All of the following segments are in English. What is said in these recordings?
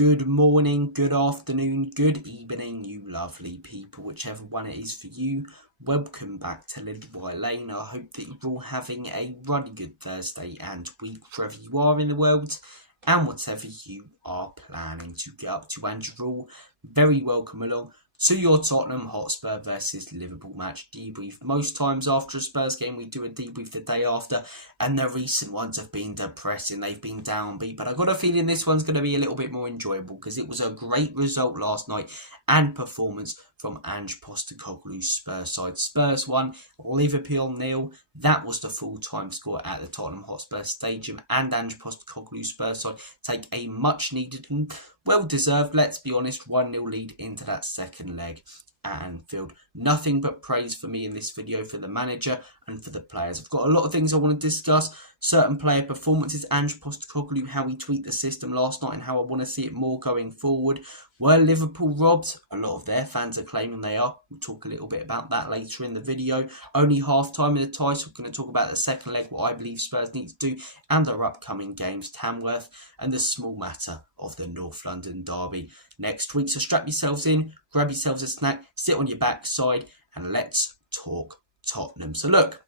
Good morning, good afternoon, good evening, you lovely people, whichever one it is for you. Welcome back to Lilywhite Lane. I hope that you're all having a really good Thursday and week wherever you are in the world and whatever you are planning to get up to. And you're all very welcome along to your Tottenham Hotspur versus Liverpool match debrief. Most times after a Spurs game we do a debrief the day after, and the recent ones have been depressing. They've been downbeat, but I've got a feeling this one's going to be a little bit more enjoyable because it was a great result last night and performance from Ange Postecoglou's Spurs side. Spurs 1, Liverpool 0. That was the full-time score at the Tottenham Hotspur Stadium, and Ange Postecoglou's Spurs side take a much-needed and well-deserved, let's be honest, 1-0 lead into that second leg at Anfield. Nothing but praise for me in this video for the manager and for the players. I've got a lot of things I want to discuss. Certain player performances, Ange Postecoglou, how he tweaked the system last night and how I want to see it more going forward. Were Liverpool robbed? A lot of their fans are claiming they are. We'll talk a little bit about that later in the video. Only half time in the tie, so we're going to talk about the second leg, what I believe Spurs need to do, and their upcoming games, Tamworth, and the small matter of the North London derby next week. So strap yourselves in, grab yourselves a snack, sit on your backside, and let's talk Tottenham. So look,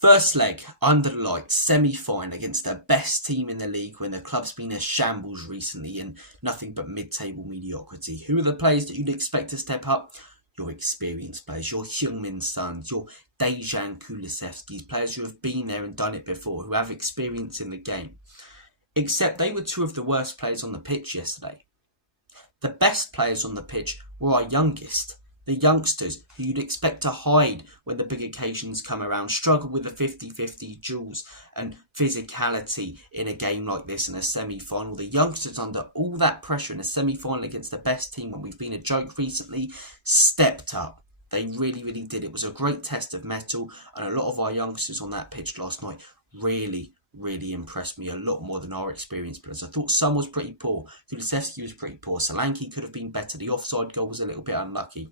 first leg, under the lights, semi-final against the best team in the league when the club's been a shambles recently and nothing but mid-table mediocrity. Who are the players that you'd expect to step up? Your experienced players, your Heung-min Sons, your Dejan Kulusevskis, players who have been there and done it before, who have experience in the game. Except they were two of the worst players on the pitch yesterday. The best players on the pitch were our youngest. The youngsters who you'd expect to hide when the big occasions come around, struggle with the 50-50 duels and physicality in a game like this in a semi-final. The youngsters, under all that pressure in a semi-final against the best team when we've been a joke recently, stepped up. They really, really did. It was a great test of mettle, and a lot of our youngsters on that pitch last night really impressed me, a lot more than our experienced players. I thought Son was pretty poor. Kulusevski was pretty poor. Solanke could have been better. The offside goal was a little bit unlucky,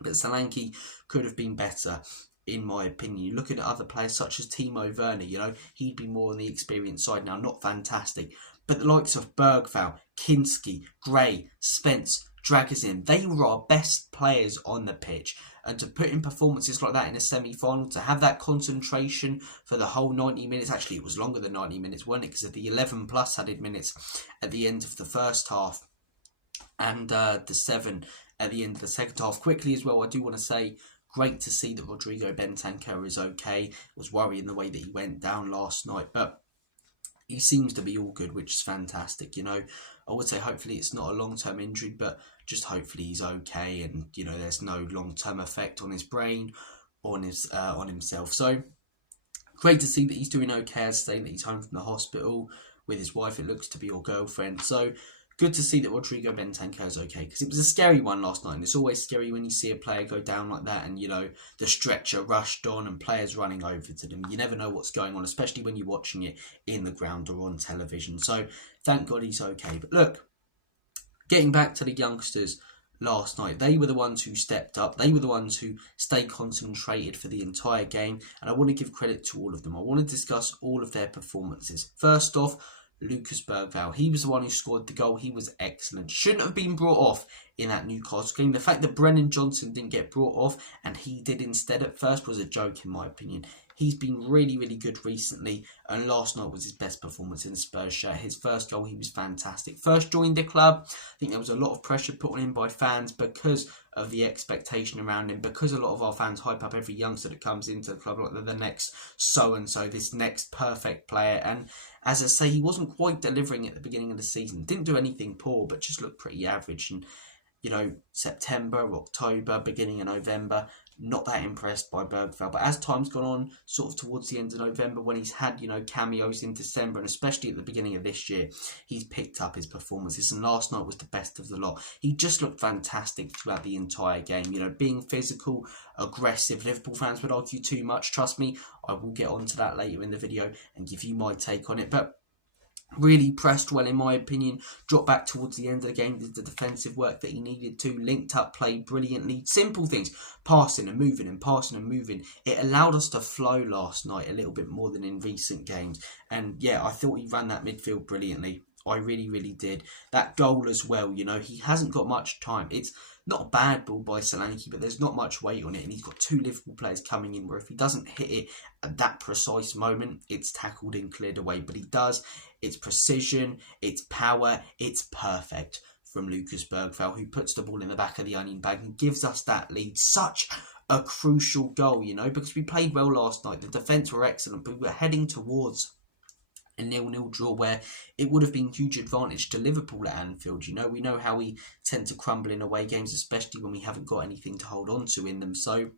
but Solanke could have been better, in my opinion. You look at other players such as Timo Werner, he'd be more on the experienced side now, not fantastic. But the likes of Bergvall, Kinski, Gray, Spence, Dragazin, they were our best players on the pitch. And to put in performances like that in a semi-final, to have that concentration for the whole 90 minutes, actually it was longer than 90 minutes, wasn't it? Because of the 11 plus added minutes at the end of the first half and the 7 at the end of the second half. Quickly as well, I do want to say, great to see that Rodrigo Bentancur is okay. I was worrying the way that he went down last night, but he seems to be all good, which is fantastic. I would say hopefully it's not a long-term injury, but just hopefully he's okay and, there's no long-term effect on his brain or on himself. So great to see that he's doing okay, as saying that he's home from the hospital with his wife, it looks to be, or girlfriend. So good to see that Rodrigo Bentancur is okay, because it was a scary one last night, and it's always scary when you see a player go down like that and, the stretcher rushed on and players running over to them. You never know what's going on, especially when you're watching it in the ground or on television. So thank God he's okay. But look, getting back to the youngsters last night, they were the ones who stepped up. They were the ones who stayed concentrated for the entire game, and I want to give credit to all of them. I want to discuss all of their performances. First off, Lucas Bergvall. He was the one who scored the goal. He was excellent. Shouldn't have been brought off in that Newcastle game. The fact that Brennan Johnson didn't get brought off and he did instead at first was a joke, in my opinion. He's been really good recently, and last night was his best performance in the Spurs shirt. His first goal, he was fantastic. First joined the club, I think there was a lot of pressure put on him by fans because of the expectation around him, because a lot of our fans hype up every youngster that comes into the club like they're the next so-and-so, this next perfect player. And as I say, he wasn't quite delivering at the beginning of the season. Didn't do anything poor, but just looked pretty average. And, September, October, beginning of November, not that impressed by Bergvall. But as time's gone on, sort of towards the end of November, when he's had, cameos in December, and especially at the beginning of this year, he's picked up his performances. And last night was the best of the lot. He just looked fantastic throughout the entire game. Being physical, aggressive. Liverpool fans would argue too much. Trust me, I will get onto that later in the video and give you my take on it. But really pressed well, in my opinion. Dropped back towards the end of the game, did the defensive work that he needed to. Linked up play brilliantly. Simple things. Passing and moving and passing and moving. It allowed us to flow last night a little bit more than in recent games. And yeah, I thought he ran that midfield brilliantly. I really, really did. That goal as well, you know, he hasn't got much time. It's not a bad ball by Solanke, but there's not much weight on it, and he's got 2 Liverpool players coming in where if he doesn't hit it at that precise moment, it's tackled and cleared away. But he does. It's precision, it's power, it's perfect from Lucas Bergvall, who puts the ball in the back of the onion bag and gives us that lead. Such a crucial goal, you know, because we played well last night. The defence were excellent, but we were heading towards a 0-0 draw where it would have been huge advantage to Liverpool at Anfield. You know, we know how we tend to crumble in away games, especially when we haven't got anything to hold on to in them. So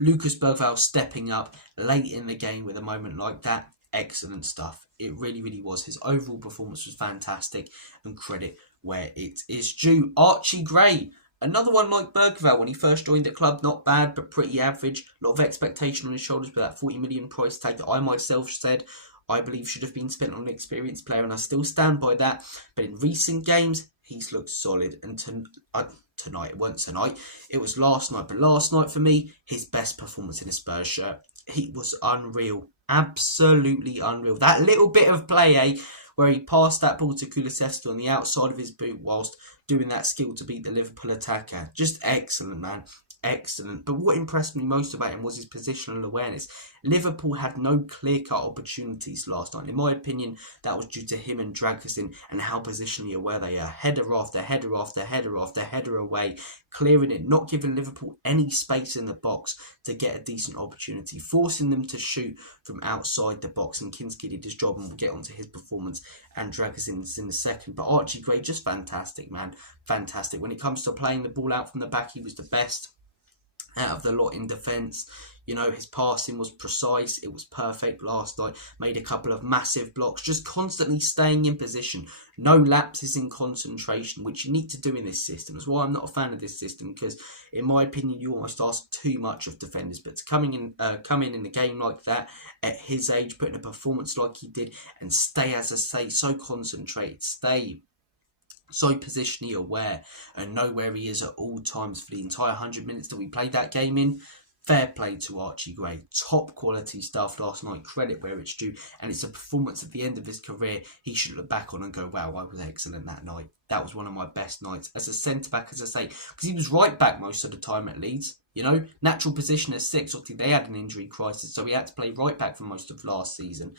Lucas Bergvall stepping up late in the game with a moment like that, excellent stuff. It really, really was. His overall performance was fantastic, and credit where it is due. Archie Gray, another one like Bergvall when he first joined the club, not bad but pretty average. A lot of expectation on his shoulders with that 40 million price tag that I myself said I believe should have been spent on an experienced player, and I still stand by that. But in recent games, he's looked solid. And tonight, it wasn't tonight, it was last night. But last night for me, his best performance in a Spurs shirt. He was unreal. Absolutely unreal. That little bit of play, where he passed that ball to Kulusevski on the outside of his boot whilst doing that skill to beat the Liverpool attacker. Just excellent, man. Excellent. But what impressed me most about him was his positional awareness. Liverpool had no clear-cut opportunities last night. In my opinion, that was due to him and Dragusin and how positionally aware they are. Header after header after header after header away, clearing it, not giving Liverpool any space in the box to get a decent opportunity, forcing them to shoot from outside the box. And Kinski did his job, and we'll get onto his performance and Dragusin's in a second. But Archie Gray, just fantastic, man. Fantastic. When it comes to playing the ball out from the back, he was the best out of the lot in defence. You know, his passing was precise. It was perfect last night. Made a couple of massive blocks. Just constantly staying in position. No lapses in concentration, which you need to do in this system. That's why I'm not a fan of this system, because in my opinion, you almost ask too much of defenders. But to come in in a game like that, at his age, putting a performance like he did, and stay, as I say, so concentrated, stay so positionally aware and know where he is at all times for the entire 100 minutes that we played that game in. Fair play to Archie Gray. Top quality stuff last night. Credit where it's due. And it's a performance at the end of his career he should look back on and go, wow, I was excellent that night. That was one of my best nights. As a centre-back, as I say, because he was right back most of the time at Leeds. You know, natural position as 6. Obviously, they had an injury crisis, so he had to play right back for most of last season.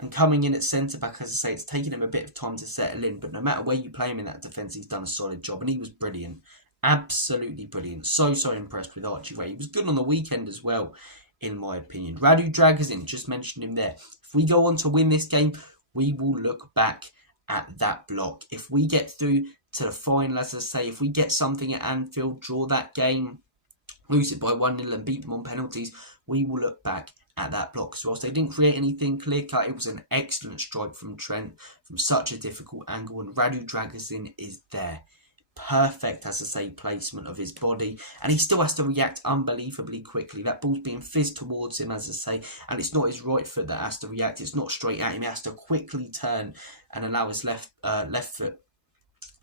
And coming in at centre-back, as I say, it's taken him a bit of time to settle in. But no matter where you play him in that defence, he's done a solid job. And he was brilliant. Absolutely brilliant. So impressed with Archie Gray. He was good on the weekend as well, in my opinion. Radu Dragusin, just mentioned him there. If we go on to win this game, we will look back at that block. If we get through to the final, as I say, if we get something at Anfield, draw that game, lose it by 1-0 and beat them on penalties, we will look back at that block. So whilst they didn't create anything clear-cut, it was an excellent strike from Trent from such a difficult angle, and Radu Dragusin is there. Perfect, as I say, placement of his body, and he still has to react unbelievably quickly. That ball's being fizzed towards him, as I say, and it's not his right foot that has to react. It's not straight at him. He has to quickly turn and allow his left foot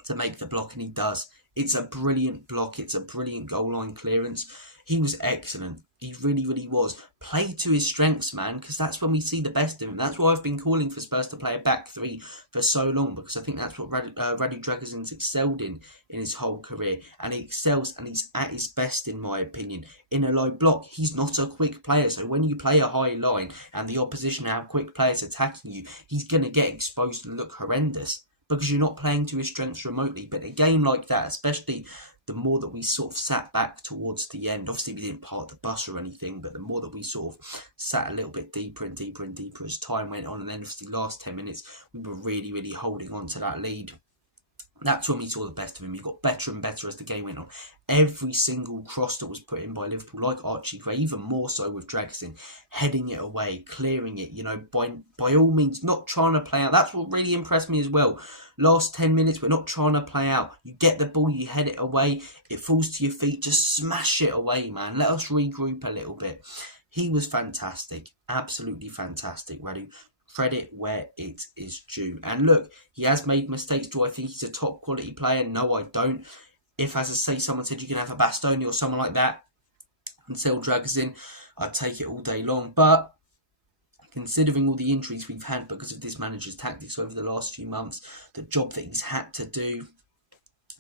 to make the block, and he does. It's a brilliant block. It's a brilliant goal line clearance. He was excellent. He really, really was. Play to his strengths, man, because that's when we see the best of him. That's why I've been calling for Spurs to play a back 3 for so long, because I think that's what Radu Dragusin's excelled in his whole career. And he excels, and he's at his best, in my opinion, in a low block. He's not a quick player, so when you play a high line and the opposition have quick players attacking you, he's going to get exposed and look horrendous, because you're not playing to his strengths remotely. But a game like that, especially the more that we sort of sat back towards the end, obviously we didn't park the bus or anything, but the more that we sort of sat a little bit deeper and deeper and deeper as time went on, and then obviously last 10 minutes, we were really, really holding on to that lead. That's when we saw the best of him. He got better and better as the game went on. Every single cross that was put in by Liverpool, like Archie Gray, even more so with Dragusin, heading it away, clearing it, you know, by all means, not trying to play out. That's what really impressed me as well. Last 10 minutes, we're not trying to play out. You get the ball, you head it away, it falls to your feet, just smash it away, man. Let us regroup a little bit. He was fantastic. Absolutely fantastic, Radu. Credit where it is due. And look, he has made mistakes. Do I think he's a top quality player? No, I don't. If, as I say, someone said you can have a Bastoni or someone like that and sell Dragusin, I'd take it all day long. But considering all the injuries we've had because of this manager's tactics over the last few months, the job that he's had to do,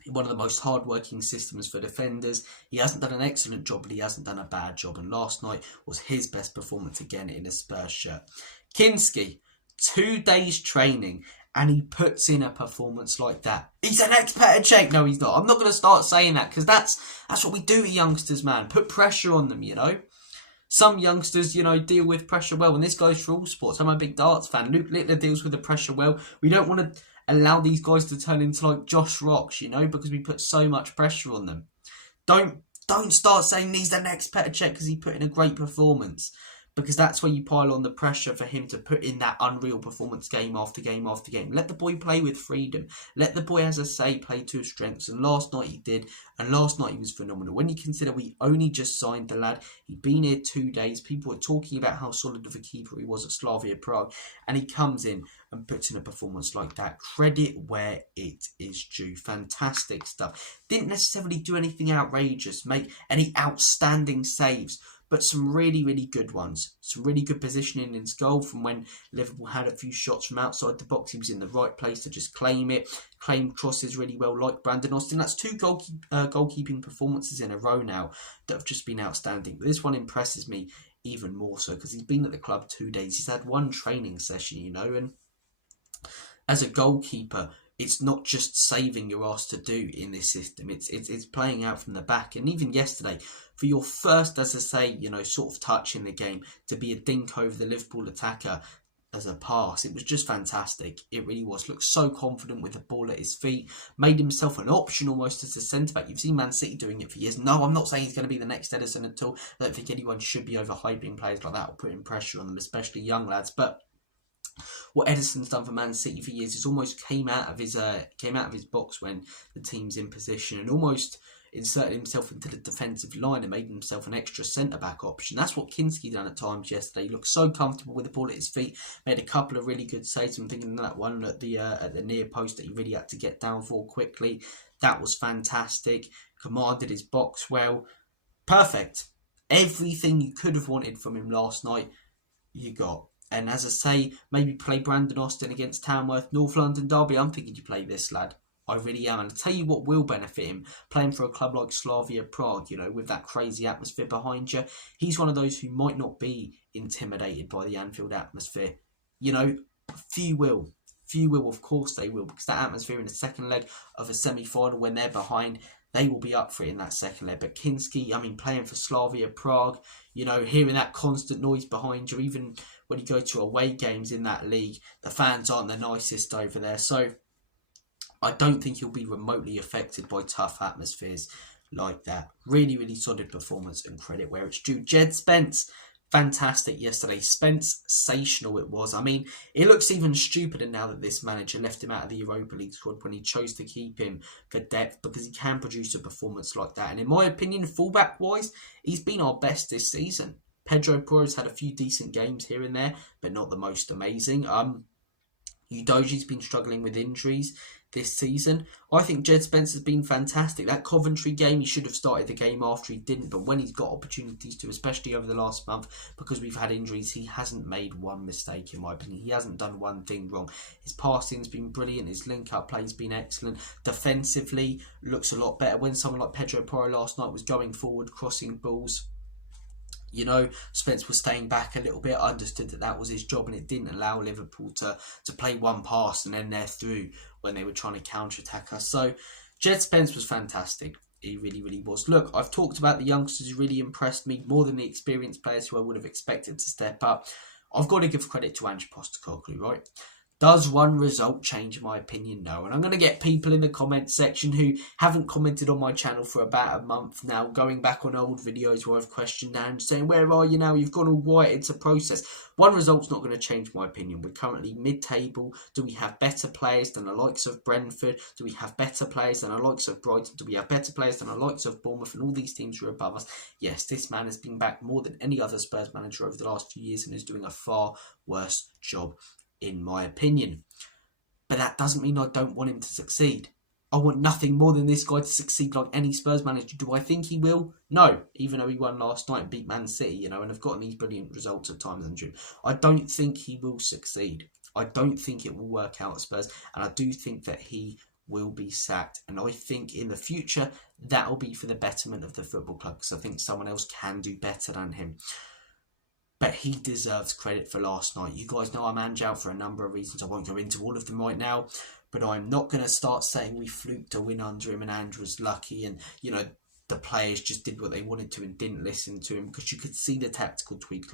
one of the most hard-working systems for defenders. He hasn't done an excellent job, but he hasn't done a bad job. And last night was his best performance again in a Spurs shirt. Kinski, 2 days training, and he puts in a performance like that. He's an ex-Petr Cech. No, he's not. I'm not going to start saying that, because that's what we do to youngsters, man. Put pressure on them, you know. Some youngsters, you know, deal with pressure well, and this goes for all sports. I'm a big darts fan. Luke Littler deals with the pressure well. We don't want to allow these guys to turn into like Josh Rocks, you know, because we put so much pressure on them. Don't start saying he's the next Petr Cech because he put in a great performance, because that's where you pile on the pressure for him to put in that unreal performance game after game after game. Let the boy play with freedom. Let the boy, as I say, play to his strengths. And last night he did. And last night he was phenomenal. When you consider we only just signed the lad, he'd been here 2 days. People were talking about how solid of a keeper he was at Slavia Prague. And he comes in and puts in a performance like that. Credit where it is due. Fantastic stuff. Didn't necessarily do anything outrageous, make any outstanding saves, but some really, really good ones. Some really good positioning in his goal from when Liverpool had a few shots from outside the box. He was in the right place to just claim it. Claimed crosses really well, like Brandon Austin. That's 2 goalkeeping performances in a row now that have just been outstanding. But this one impresses me even more so because he's been at the club 2 days. He's had 1 training session, you know, and as a goalkeeper, it's not just saving your ass to do in this system. It's playing out from the back. And even yesterday, for your first, as I say, you know, sort of touch in the game, to be a dink over the Liverpool attacker as a pass, it was just fantastic. It really was. Looked so confident with the ball at his feet. Made himself an option almost as a centre-back. You've seen Man City doing it for years. No, I'm not saying he's going to be the next Ederson at all. I don't think anyone should be overhyping players like that or putting pressure on them, especially young lads. But what Ederson's done for Man City for years is almost came out of his box when the team's in position and almost inserted himself into the defensive line and made himself an extra centre-back option. That's what Kinski done at times yesterday. He looked so comfortable with the ball at his feet. Made a couple of really good saves. I'm thinking of that one at the near post that he really had to get down for quickly. That was fantastic. Commanded his box well. Perfect. Everything you could have wanted from him last night, you got. And as I say, maybe play Brandon Austin against Tamworth, North London derby. I'm thinking you play this lad. I really am. And I'll tell you what will benefit him, playing for a club like Slavia Prague, you know, with that crazy atmosphere behind you. He's one of those who might not be intimidated by the Anfield atmosphere. You know, few will. Few will, of course they will, because that atmosphere in the second leg of a semi-final when they're behind, they will be up for it in that second leg. But Kinski, I mean, playing for Slavia Prague, you know, hearing that constant noise behind you, even when you go to away games in that league, the fans aren't the nicest over there. So I don't think he'll be remotely affected by tough atmospheres like that. Really, really solid performance and credit where it's due. Jed Spence, fantastic yesterday. Sensational it was. I mean, it looks even stupider now that this manager left him out of the Europa League squad when he chose to keep him for depth, because he can produce a performance like that. And in my opinion, fullback-wise, he's been our best this season. Pedro Porro's had a few decent games here and there, but not the most amazing. Udoji's been struggling with injuries this season. I think Jed Spence has been fantastic. That Coventry game, he should have started the game after, he didn't, but when he's got opportunities to, especially over the last month, because we've had injuries, he hasn't made one mistake in my opinion. He hasn't done one thing wrong. His passing's been brilliant, his link-up play's been excellent. Defensively, looks a lot better. When someone like Pedro Porro last night was going forward, crossing balls, you know, Spence was staying back a little bit. I understood that was his job, and it didn't allow Liverpool to play one pass and then they're through when they were trying to counter-attack us. So Jed Spence was fantastic. He really, really was. Look, I've talked about the youngsters who really impressed me more than the experienced players who I would have expected to step up. I've got to give credit to Ange Postecoglou, right? Does one result change my opinion? No. And I'm going to get people in the comments section who haven't commented on my channel for about a month now, going back on old videos where I've questioned Ange, saying, where are you now? You've gone all white. It's a process. One result's not going to change my opinion. We're currently mid-table. Do we have better players than the likes of Brentford? Do we have better players than the likes of Brighton? Do we have better players than the likes of Bournemouth? And all these teams are above us. Yes, this man has been back more than any other Spurs manager over the last few years and is doing a far worse job, in my opinion. But that doesn't mean I don't want him to succeed. I want nothing more than this guy to succeed like any Spurs manager. Do I think he will? No. Even though he won last night and beat Man City, and have gotten these brilliant results at times under him. I don't think he will succeed. I don't think it will work out at Spurs. And I do think that he will be sacked. And I think in the future, that will be for the betterment of the football club. Because I think someone else can do better than him. But he deserves credit for last night. You guys know I'm Ange out for a number of reasons. I won't go into all of them right now. But I'm not going to start saying we fluked a win under him and Ange was lucky and, the players just did what they wanted to and didn't listen to him, because you could see the tactical tweaks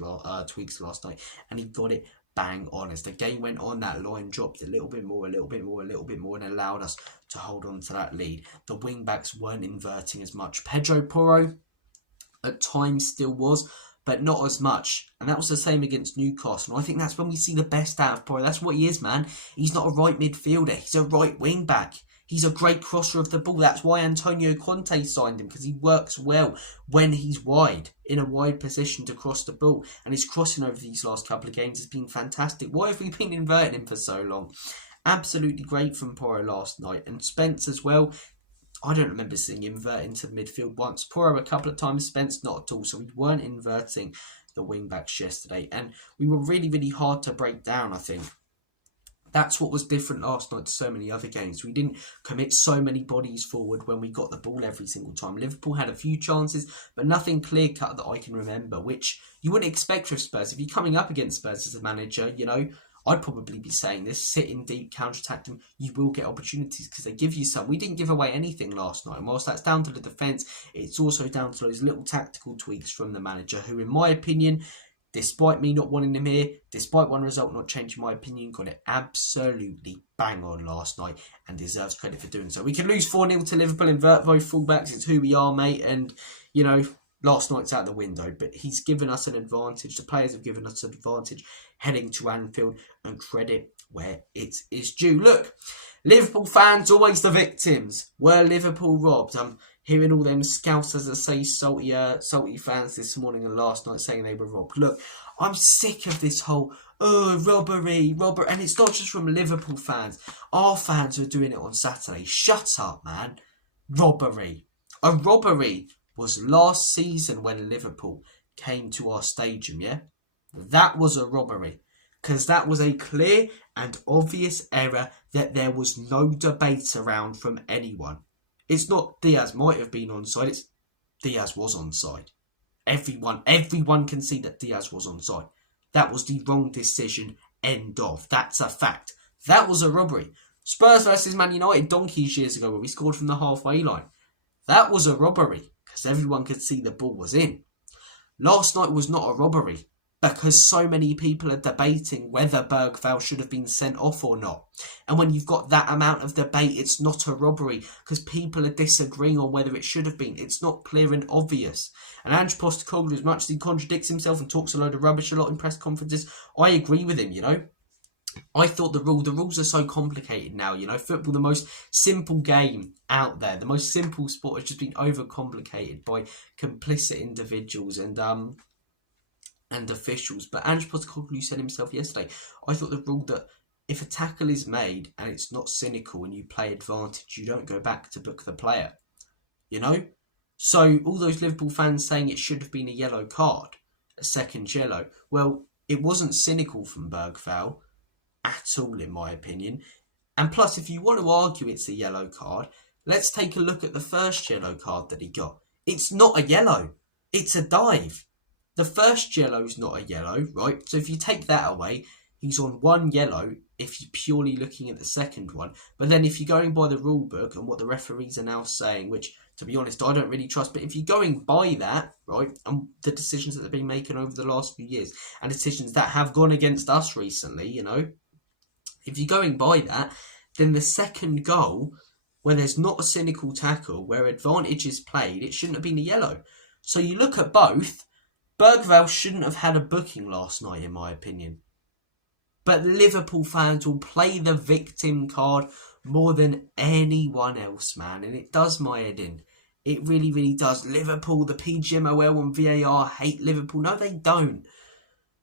last night and he got it bang on. As the game went on, that line dropped a little bit more and allowed us to hold on to that lead. The wing-backs weren't inverting as much. Pedro Porro at times still was, but not as much. And that was the same against Newcastle. And I think that's when we see the best out of Porro. That's what he is, man. He's not a right midfielder. He's a right wing back. He's a great crosser of the ball. That's why Antonio Conte signed him, because he works well when he's wide, in a wide position to cross the ball. And his crossing over these last couple of games has been fantastic. Why have we been inverting him for so long? Absolutely great from Porro last night. And Spence as well. I don't remember seeing him invert into the midfield once. Porro a couple of times, Spence not at all. So we weren't inverting the wing-backs yesterday. And we were really, really hard to break down, I think. That's what was different last night to so many other games. We didn't commit so many bodies forward when we got the ball every single time. Liverpool had a few chances, but nothing clear-cut that I can remember, which you wouldn't expect with Spurs. If you're coming up against Spurs as a manager, I'd probably be saying this: sit in deep, counter-attack them. You will get opportunities because they give you some. We didn't give away anything last night. And whilst that's down to the defence, it's also down to those little tactical tweaks from the manager, who, in my opinion, despite me not wanting him here, despite one result not changing my opinion, got it absolutely bang on last night and deserves credit for doing so. We can lose 4-0 to Liverpool, invert both fullbacks. It's who we are, mate. And, last night's out the window, but he's given us an advantage. The players have given us an advantage heading to Anfield, and credit where it is due. Look, Liverpool fans, always the victims. Were Liverpool robbed? I'm hearing all them scousers that say salty fans this morning and last night saying they were robbed. Look, I'm sick of this whole, robbery. And it's not just from Liverpool fans. Our fans were doing it on Saturday. Shut up, man. Robbery. A robbery was last season when Liverpool came to our stadium, yeah? That was a robbery, because that was a clear and obvious error that there was no debate around from anyone. It's not Diaz might have been onside, it's Diaz was onside. Everyone can see that Diaz was onside. That was the wrong decision, end of. That's a fact. That was a robbery. Spurs versus Man United donkeys years ago, where we scored from the halfway line. That was a robbery, because everyone could see the ball was in. Last night was not a robbery, because so many people are debating whether Bergvall should have been sent off or not. And when you've got that amount of debate, it's not a robbery, because people are disagreeing on whether it should have been. It's not clear and obvious. And Ange Postecoglou, as much as he contradicts himself and talks a load of rubbish a lot in press conferences, I agree with him, I thought the rules are so complicated now, Football, the most simple game out there, the most simple sport, has just been overcomplicated by complicit individuals and officials. But Ange Postecoglou said himself yesterday, I thought the rule that if a tackle is made and it's not cynical and you play advantage, you don't go back to book the player. So all those Liverpool fans saying it should have been a yellow card, a second yellow, well, it wasn't cynical from Bergvall at all, in my opinion. And plus, if you want to argue it's a yellow card, let's take a look at the first yellow card that he got. It's not a yellow, it's a dive. The first yellow's not a yellow, right? So if you take that away, he's on one yellow if you're purely looking at the second one. But then if you're going by the rule book and what the referees are now saying, which, to be honest, I don't really trust, but if you're going by that, right, and the decisions that they've been making over the last few years, and decisions that have gone against us recently, if you're going by that, then the second goal, where there's not a cynical tackle, where advantage is played, it shouldn't have been a yellow. So you look at both, Bergvall shouldn't have had a booking last night, in my opinion. But Liverpool fans will play the victim card more than anyone else, man. And it does my head in. It really, really does. Liverpool, the PGMOL and VAR hate Liverpool. No, they don't.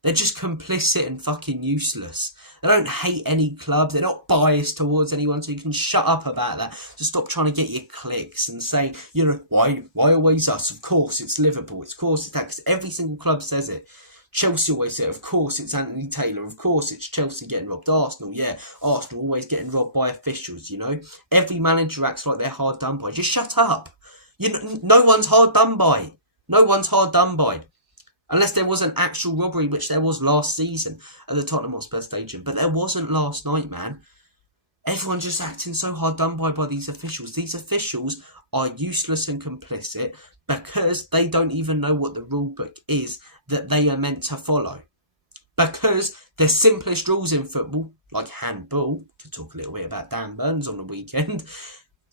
They're just complicit and fucking useless. They don't hate any club. They're not biased towards anyone, so you can shut up about that. Just stop trying to get your clicks and say, you know, why always us? Of course it's Liverpool. Of course it's that. Because every single club says it. Chelsea always say it. Of course it's Anthony Taylor. Of course it's Chelsea getting robbed. Arsenal, yeah. Arsenal always getting robbed by officials, you know. Every manager acts like they're hard done by. Just shut up. You know, no one's hard done by. No one's hard done by. Unless there was an actual robbery, which there was last season at the Tottenham Hotspur Stadium. But there wasn't last night, man. Everyone's just acting so hard done by these officials. These officials are useless and complicit because they don't even know what the rule book is that they are meant to follow. Because the simplest rules in football, like handball, to talk a little bit about Dan Burns on the weekend,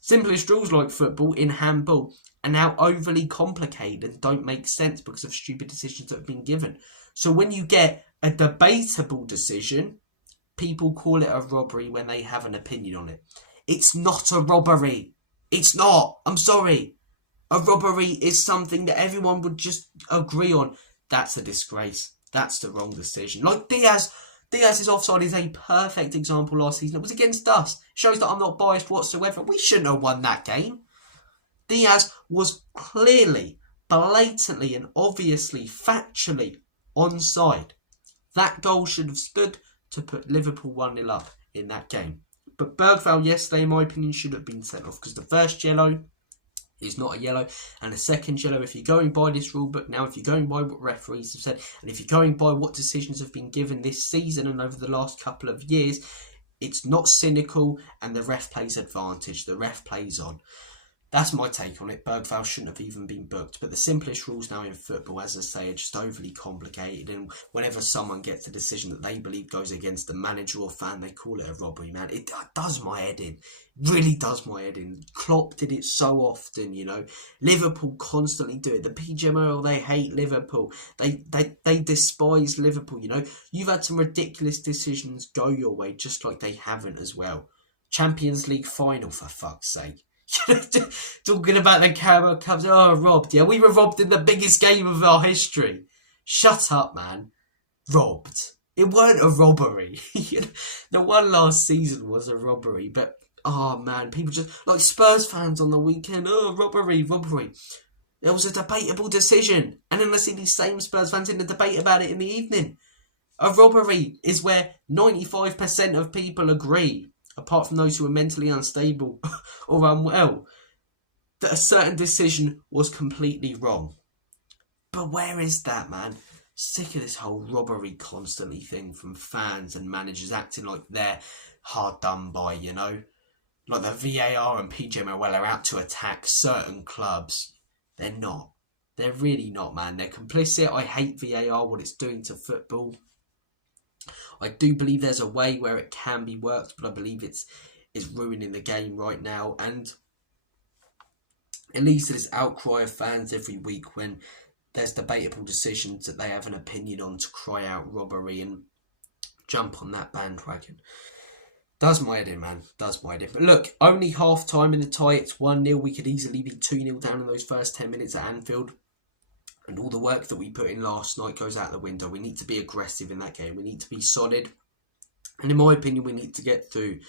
simplest rules like football in handball are now overly complicated and don't make sense because of stupid decisions that have been given. So when you get a debatable decision, people call it a robbery when they have an opinion on it. It's not a robbery. It's not. I'm sorry. A robbery is something that everyone would just agree on. That's a disgrace. That's the wrong decision. Like Diaz's offside is a perfect example last season. It was against us. It shows that I'm not biased whatsoever. We shouldn't have won that game. Diaz was clearly, blatantly and obviously, factually onside. That goal should have stood to put Liverpool 1-0 up in that game. But Bergvall yesterday, in my opinion, should have been sent off because the first yellow is not a yellow, and the second yellow, if you're going by this rule book now, if you're going by what referees have said, and if you're going by what decisions have been given this season and over the last couple of years, it's not cynical and the ref plays advantage. The ref plays on. That's my take on it. Bergvall shouldn't have even been booked. But the simplest rules now in football, as I say, are just overly complicated. And whenever someone gets a decision that they believe goes against the manager or fan, they call it a robbery, man. It does my head in. Really does my head in. Klopp did it so often, you know. Liverpool constantly do it. The PGMOL, they hate Liverpool. They despise Liverpool, you know. You've had some ridiculous decisions go your way, just like they haven't as well. Champions League final, for fuck's sake. Talking about the Carabao Cups. Oh, robbed. Yeah, we were robbed in the biggest game of our history. Shut up, man. Robbed. It weren't a robbery. The one last season was a robbery, but oh man, people just like Spurs fans on the weekend. Oh, robbery. It was a debatable decision, and then I see these same Spurs fans in the debate about it in the evening. A robbery is where 95% of people agree, apart from those who are mentally unstable or unwell, that a certain decision was completely wrong. But where is that, man? Sick of this whole robbery constantly thing from fans and managers acting like they're hard done by, you know? Like the VAR and PGMOL are out to attack certain clubs. They're not. They're really not, man. They're complicit. I hate VAR, what it's doing to football. I do believe there's a way where it can be worked, but I believe it's ruining the game right now. And it leads to this outcry of fans every week when there's debatable decisions that they have an opinion on to cry out robbery and jump on that bandwagon. Does my head in, man. Does my head in. But look, only half time in the tie. It's 1-0. We could easily be 2-0 down in those first 10 minutes at Anfield. And all the work that we put in last night goes out the window. We need to be aggressive in that game. We need to be solid. And in my opinion, we need to get through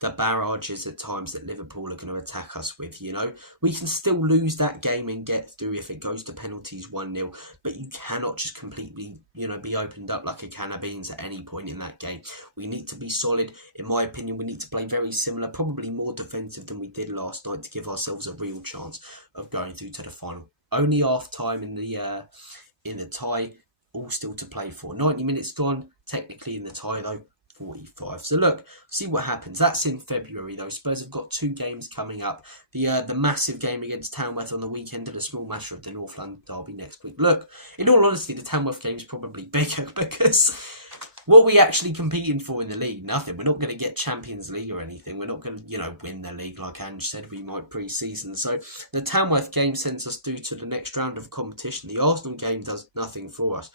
the barrages at times that Liverpool are going to attack us with, you know. We can still lose that game and get through if it goes to penalties 1-0. But you cannot just completely, you know, be opened up like a can of beans at any point in that game. We need to be solid. In my opinion, we need to play very similar, probably more defensive than we did last night to give ourselves a real chance of going through to the final. Only half time in the tie, all still to play for. 90 minutes gone, technically in the tie though, 45. So look, see what happens. That's in February though. Spurs have got 2 games coming up. The massive game against Tamworth on the weekend and a small match of the North London derby next week. Look, in all honesty, the Tamworth game is probably bigger because what are we actually competing for in the league? Nothing. We're not going to get Champions League or anything. We're not going to, you know, win the league like Ange said we might pre-season. So the Tamworth game sends us through to the next round of competition. The Arsenal game does nothing for us.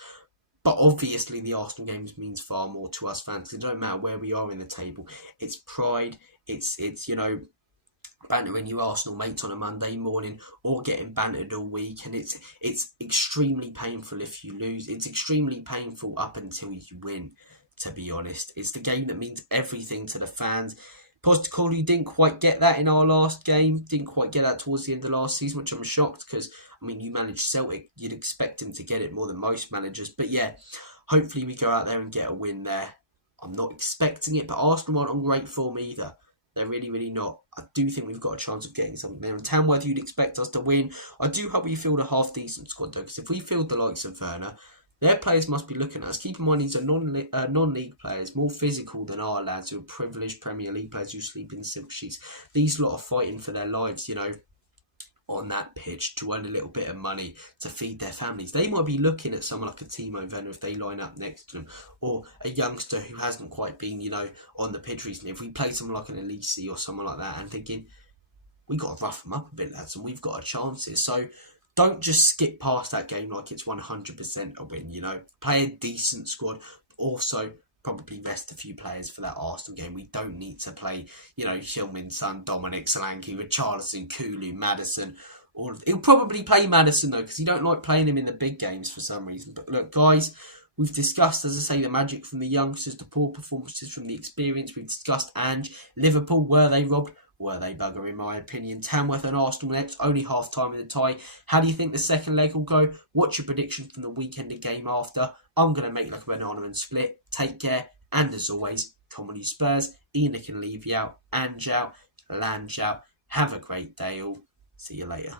But obviously the Arsenal games means far more to us fans. It don't matter where we are in the table. It's pride. It's you know, bantering your Arsenal mates on a Monday morning or getting bantered all week, and it's extremely painful if you lose. It's extremely painful up until you win, to be honest. It's the game that means everything to the fans. Postecoglou didn't quite get that in our last game, didn't quite get that towards the end of last season, which I'm shocked because, I mean, you manage Celtic, you'd expect him to get it more than most managers. But yeah, hopefully we go out there and get a win there. I'm not expecting it, but Arsenal aren't on great form either. They're really, really not. I do think we've got a chance of getting something there. And Tamworth, you'd expect us to win. I do hope we field a half-decent squad, though, because if we field the likes of Werner, their players must be looking at us. Keep in mind, these are non-league players, more physical than our lads who are privileged Premier League players who sleep in silk sheets. These lot are fighting for their lives, you know, on that pitch to earn a little bit of money to feed their families. They might be looking at someone like a Timo Werner if they line up next to them, or a youngster who hasn't quite been, you know, on the pitch recently. If we play someone like an Elise or someone like that, and thinking, we got to rough them up a bit, lads, and we've got our chances. So don't just skip past that game like it's 100% a win, you know. Play a decent squad, but also probably rest a few players for that Arsenal game. We don't need to play, you know, Shilman, Son, Dominic, Solanke, Richarlison, Kulu, Maddison. He'll probably play Maddison though, because you don't like playing him in the big games for some reason. But look, guys, we've discussed, as I say, the magic from the youngsters, the poor performances from the experience. We've discussed Ange. Liverpool, were they robbed? Were they bugger, in my opinion? Tamworth and Arsenal next, only half time in the tie. How do you think the second leg will go? What's your prediction from the weekend game after? I'm going to make like a banana and split. Take care. And as always, come on you Spurs. Ian can leave you out. Ange out. Lange out. Have a great day all. See you later.